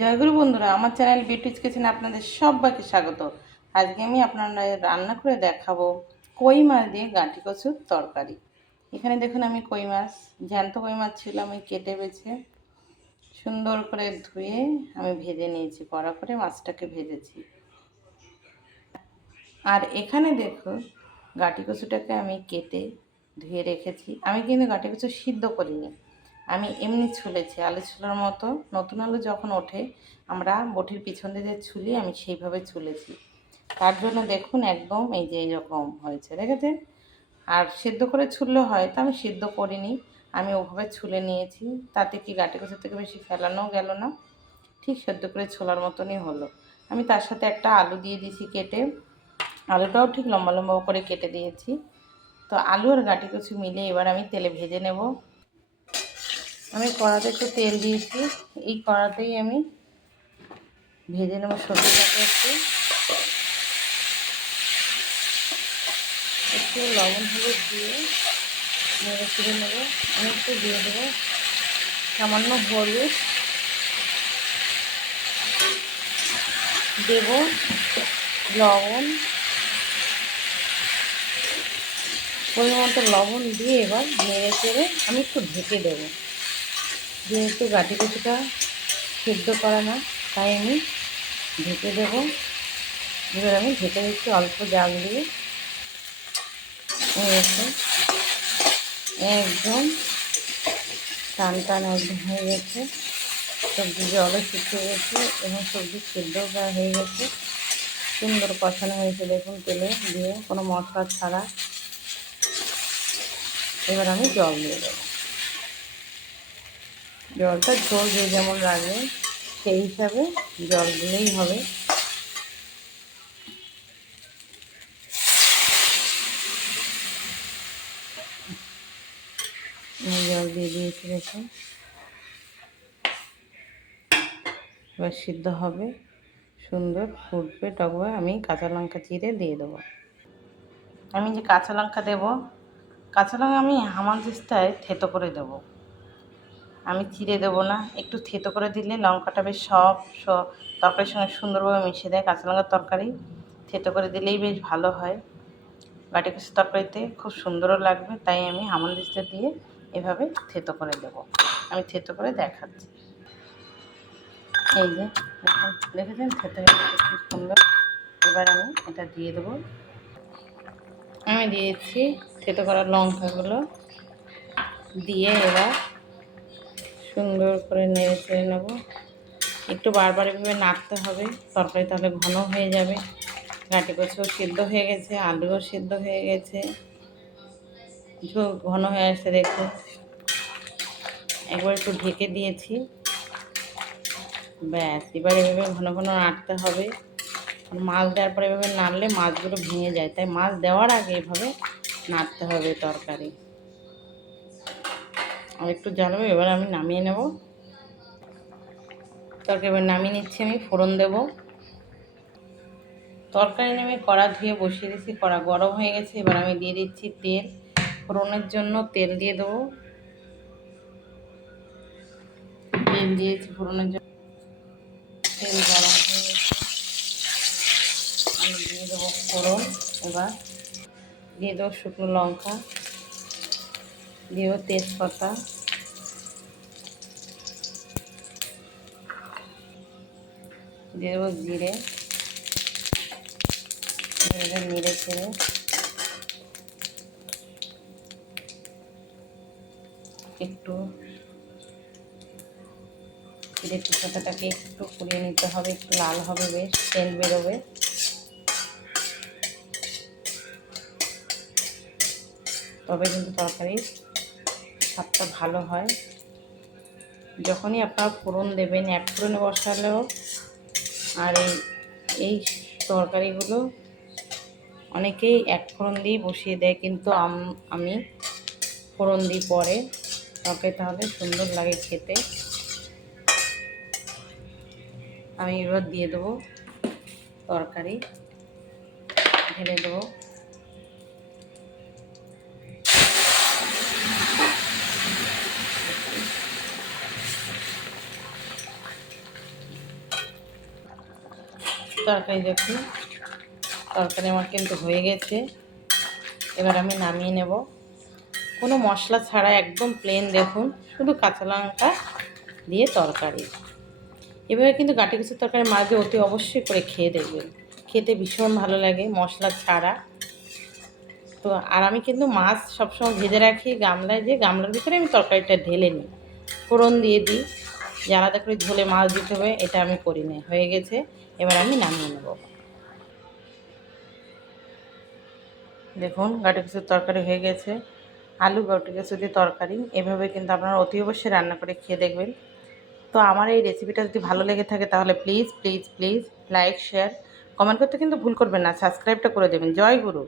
জয়গুরু বন্ধুরা, আমার channel beauties কিচেনে আপনাদের সবাইকে স্বাগত। আজকে আমি আপনাদের রান্না করে দেখাবো কই মাছ দিয়ে গাঁটি কচুর তরকারি। এখানে দেখুন আমি কই মাছ, জ্যান্ত কই মাছ ছিল, আমি কেটে বেছে সুন্দর করে ধুয়ে আমি ভেজে নিয়েছি, কড়া করে মাছটাকে ভেজেছি। আর এখানে দেখুন গাঁটি কচুটাকে আমি কেটে ধুয়ে রেখেছি। আমি কিন্তু গাঁটি কচু সিদ্ধ করিনি, আমি এমনি ছুলেছি, আলু ছুলার মতো। নতুন আলু যখন ওঠে আমরা বটির পিছন দিয়ে ছুলি, আমি সেইভাবে ছুলেছি। তার জন্য দেখুন একদম এই যে এইরকম হয়েছে, দেখেছেন? আর সিদ্ধ করে ছুললে হয়, তো আমি সিদ্ধ করিনি, আমি ওভাবে ছুলে নিয়েছি। তাতে কি গাঁটি কচু থেকে বেশি ফেলানো গেল না, ঠিক সেদ্ধ করে ছোলার মতনই হলো। আমি তার সাথে একটা আলু দিয়ে দিয়েছি কেটে, আলুটাও ঠিক লম্বা লম্বা করে কেটে দিয়েছি। তো আলু আর গাঁটি কচু মিলে এবার আমি তেলে ভেজে নেব। আমি কড়াতে একটু তেল দিয়েছি, এই কড়াতেই আমি ভেজে নেব সবজিটাকে। একটু লবণ হলুদ দিয়ে নেড়ে চেড়ে নেবো। আমি একটু দিয়ে দেবো সামান্য হলুদ, দেব লবণ, পরিমাণ মতো লবণ দিয়ে এবার নেড়ে চেড়ে আমি একটু ঢেকে দেবো। যেহেতু গাঁটি কচুটা সেদ্ধ করা না, তাই আমি ঢেকে দেবো। এবার আমি ঢেকে দিচ্ছি অল্প জাল দিয়ে। একদম টান টান একদম হয়ে গেছে, সবজি জলে শুকিয়ে গেছে এবং সবজি সেদ্ধ হয়ে গেছে, সুন্দর কষানো হয়েছে দেখুন তেলে দিয়ে, কোনো মশলা ছাড়া। এবার আমি জল দিয়ে দেবো। জলটা ঝোল যে যেমন রাখবে সেই হিসাবে জল দিলেই হবে। জল দিয়ে দিয়েছি দেখুন, এবার সিদ্ধ হবে, সুন্দর ফুটবে টকবে। আমি কাঁচা লঙ্কা চিড়ে দিয়ে দেবো। আমি যে কাঁচা লঙ্কা দেবো, কাঁচা লঙ্কা আমি হামানদিস্তায় থেতো করে দেবো, আমি চিড়ে দেবো না। একটু থেতো করে দিলে লঙ্কাটা বেশ সব তরকারির সঙ্গে সুন্দরভাবে মিশে দেয়। কাঁচা লঙ্কার তরকারি থেতো করে দিলেই বেশ ভালো হয়, গাঁটি কচুর তরকারিতে খুব সুন্দরও লাগবে। তাই আমি হামানদিস্তা দিয়ে এভাবে থেতো করে দেবো। আমি থেতো করে দেখাচ্ছি। এই যে দেখেছেন থেতো হয়ে খুব সুন্দর। এবার আমি এটা দিয়ে দেবো। আমি দিয়েছি থেতো করা লঙ্কাগুলো দিয়ে এবার সুন্দর করে নেড়ে চেড়ে নেবো। একটু বারবার এভাবে নাড়তে হবে, তরকারি তাহলে ঘন হয়ে যাবে। গাঁটি কচুও সিদ্ধ হয়ে গেছে, আলুও সিদ্ধ হয়ে গেছে, ঝোল ঘন হয়ে আসছে দেখুন। একবার একটু ঢেকে দিয়েছি, ব্যাস। এবার এভাবে ঘন ঘন নাড়তে হবে। মাছ দেওয়ার পরে এভাবে নাড়লে মাছগুলো ভেঙে যায়, তাই মাছ দেওয়ার আগে এভাবে নাড়তে হবে তরকারি। আর একটু জ্বালাবো। এবার আমি নামিয়ে নেব তরকারি। এবার নামিয়ে নিচ্ছি, আমি ফোড়ন দেব। তরকারি নেমে কড়া ধুয়ে বসিয়ে দিচ্ছি, কড়া গরম হয়ে গেছে। এবার আমি দিয়ে দিচ্ছি তেল, ফোড়নের জন্য তেল দিয়ে দেবো। তেল দিয়েছি ফোড়নের জন্য, তেল গরম হয়ে গেছে, আমি দিয়ে দেবো ফোড়ন। এবার দিয়ে দেবো শুকনো লঙ্কা, দিয়ে দেবো তেজপাতা, দিয়ে দেবো জিরে। নেড়ে ছেড়ে একটু জিরে তেজপাতাটাকে একটু পুড়িয়ে নিতে হবে, একটু লাল হবে, বেশ তেল বেরোবে। তবে কিন্তু তরকারির স্বাদটা ভালো হয়। যখনই আপনারা ফোড়ন দেবেন, এক ফোড়নে বসালেও, আর এই তরকারিগুলো অনেকেই এক ফোড়ন দিয়েই বসিয়ে দেয়, কিন্তু আমি ফোড়ন দিই পরে তরকারি, তাহলে সুন্দর লাগে খেতে। আমি এবার দিয়ে দেবো তরকারি, ঢেলে দেবো। তরকারি দেখুন, তরকারি আমার কিন্তু হয়ে গেছে। এবার আমি নামিয়ে নেব। কোনো মশলা ছাড়া একদম প্লেন দেখুন, শুধু কাঁচা লঙ্কা দিয়ে তরকারি। এভাবে কিন্তু গাঁটি কচুর তরকারি মাছ দিয়ে অতি অবশ্যই করে খেয়ে দেখবেন, খেতে ভীষণ ভালো লাগে মশলা ছাড়া। তো আর আমি কিন্তু মাছ সবসময় ভেজে রাখি গামলায়, যে গামলার ভিতরে আমি তরকারিটা ঢেলে নিই, ফোড়ন দিয়ে দিই, যে আলাদা করে ঝোলে মাছ দিতে হবে এটা আমি করি না। হয়ে গেছে, এবার আমি নামিয়ে নেব। দেখুন গাঁটি কচুর তরকারি হয়ে গেছে, আলু গাঁটি কচু দিয়ে তরকারি। এভাবে কিন্তু আপনারা অতি অবশ্যই রান্না করে খেয়ে দেখবেন। তো আমার এই রেসিপিটা যদি ভালো লেগে থাকে তাহলে please please please like share comment করতে কিন্তু ভুল করবেন না, সাবস্ক্রাইবটা করে দেবেন। জয় গুরু।